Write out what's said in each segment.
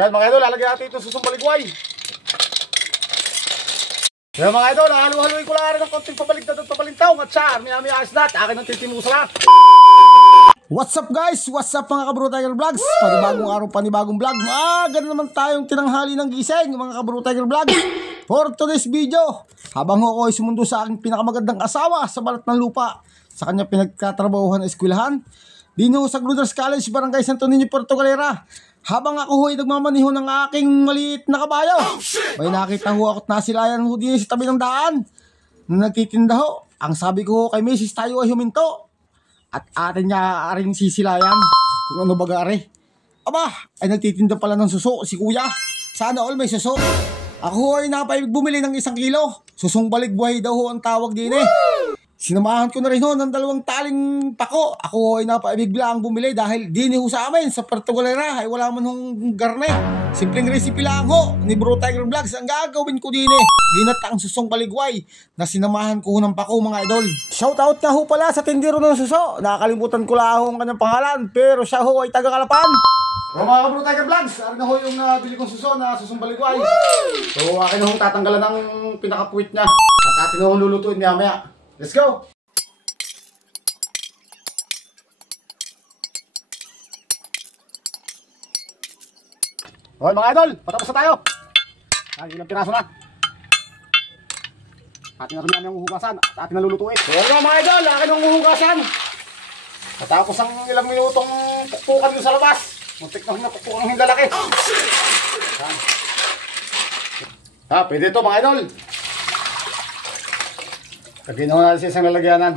Ayan mga idol, lalagyan natin itong susong baligway. Ayan mga idol, halu-haluin ko lang rin ng konting pabaligtad at pabalintaw. At siya, armi-armi ayos lahat. Akin ang titimusa lang. What's up guys? What's up mga Kabro Tiger Vlogs? Panibagong araw, panibagong vlog. Ganda naman tayong tinanghali ng gising mga Kabro Tiger Vlogs. For today's video, habang ako ay sumundo sa aking pinakamagandang asawa sa balat ng lupa, sa kanya pinagkatrabahuhan na eskwelahan, dino sa Gruders College, Barangay Santo Niño, Puerto Galera. Habang ako ay nagmamaniho ng aking maliit na kabayo, may nakita ho ako't nasilayan ho din sa tabi ng daan na nagtitinda ho. Ang sabi ko kay Mrs. tayo ay huminto at atin niya aring sisilayan kung ano bagari. Aba, ay nagtitinda pala ng suso si kuya. Sana all may suso. Ako ay napaibig bumili ng 1 kilo. Susong baligbuhay daw ho ang tawag din eh. Sinamahan ko na rin ho ng 2 taling pako. Ako ay napaibig lang bumili dahil din ho sa amin sa Puerto Galera ay wala man hong garne. Simpleng recipe lang ho ni Bro Tiger Vlogs. Ang gagawin ko din eh, ginataang susong baligway na sinamahan ko ng pako mga idol. Shoutout nga ho pala sa tindero ng suso. Nakakalimutan ko lang ho ang kanyang pangalan, pero siya ho ay taga Kalapan. So mga Bro Tiger Vlogs, ano ho yung bili kong suso na susong baligway. So akin ho tatanggalan ng pinakapuwit niya at atin ho lulutuin niya maya. Let's go! Okay mga idol, patapos na tayo. Ilang piraso na. Atin na rin yung huhugasan at atin na lulutuin. So ano mga idol, akin yung huhugasan. Patapos ang ilang minutong pukpukan yung sa labas. Muntik na pukpukan ng hindalaki. Pwede ito mga idol. Lagyan naman natin sa isang lalagyanan.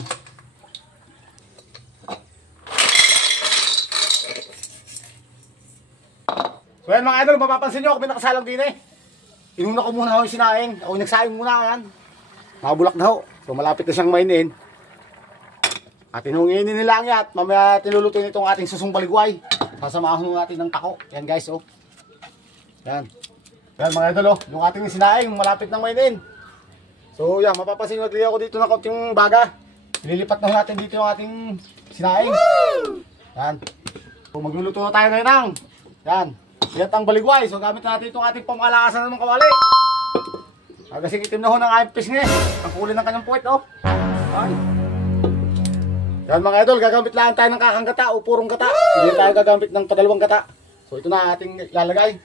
So yan mga idol, mapapansin nyo ako may nakasalang din eh. Inuna ko muna ako yung sinaing. Ako yung nagsaing muna yan. Makabulak na ho. So malapit na siyang mainin. At inunginin nila ang yat. Mamaya tinulutuin itong ating susong baligway. Sasamahan natin ng tako. Yan guys oh. Yan. Yan mga idol oh. Yung ating sinaing malapit na mainin. So yan, mapapansin nyo naglagay ako dito ng konting baga. Ililipat na natin dito yung ating sinaing. Yan. So magluluto na tayo ngayon ng yan. Yan ang baligway. So gamit natin itong ating pangkalakasan ng kawali. Kasi itim na ho ng aypis nga. Ang kulay ng kanyang puwet oh. Ay. Yan mga idol, gagamit lang tayo ng kakang gata o purong gata. Hindi tayo gagamit ng padalawang gata. So ito na ating lalagay.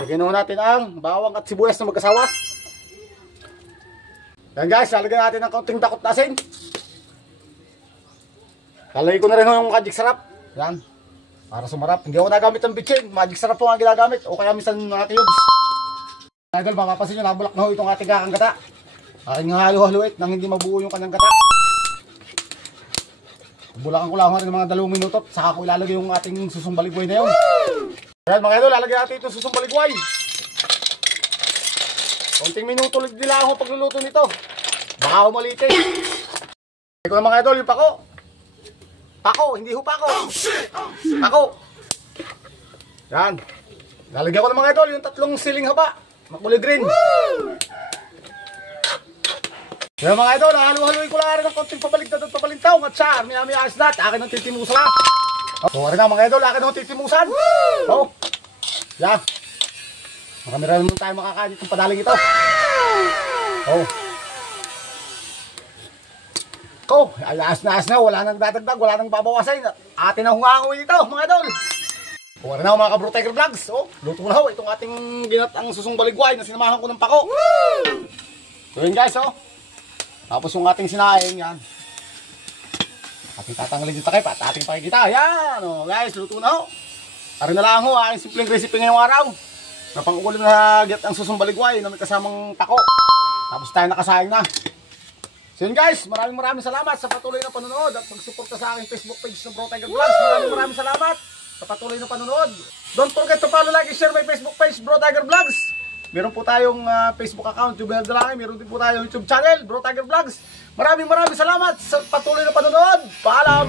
Lagyan natin ang bawang at sibuyas na mag-asawa. Yan guys, lalagyan natin ng kaunting dakot na asin. Lalagay ko na rin yung magic sarap. Yan, para sumarap. Hindi ako nagamit ng bitchin, magic sarap po ang ginagamit. O kaya minsan natin yun. Idol, makapasin nyo, nabulak na ho itong ating kakang gata. Aking halo-haluit nang hindi mabuo yung kanyang gata. Bulakan ko lang ng mga 2 minuto. Saka ko ilalagay yung ating susong baligway na yun. Ayan mga idol, lalagyan natin itong susong baligway. Konting minuto ulit nila ako pagluluto nito. Baka ako malitin. Ito na mga idol, yung pako. Pako, hindi ho pako. Pako. Yan. Lalagyan ko ng mga idol, yung 3 siling haba. Makulay green. Ayan mga idol, halu-haluin ko lang rin ng konting pabaligtad at pabalintaw. At siya, armi-armi ayos lahat. Akin ang titimusa lang. So, rin na mga idol, akin ang titimusan. Oh. Yan. Makamira naman tayo makakain itong padaling ito. Oh. Ko, ayas na. Wala nang dadagdag, wala nang babawasan. Atin ang hungangoy ito, mga idol. So, rin na mga Kabro Tiger Vlogs. Oh, luto na ho itong ating ginatang susong baligway na sinamahan ko ng pako. So, yun guys, oh. Tapos yung ating sinaing, yan. Ating tatanggalin yung takip at ating pakikita. Yan, oh, guys, luto na ho. Arin na lang ho, aking simpleng recipe ngayong araw. Na pang-ulam na get ang susong baligway na may kasamang tako. Tapos tayo nakasaing na. So yun guys, maraming salamat sa patuloy na panonood at pagsuporta sa aking Facebook page ng Bro Tiger Vlogs. Maraming salamat sa patuloy na panonood. Don't forget to follow, like, and share my Facebook page, Bro Tiger Vlogs. Meron po tayong Facebook account, Juvenal Dalangin. Meron din po tayong YouTube channel, Bro Tiger Vlogs. Maraming salamat sa patuloy na panonood. Paalam!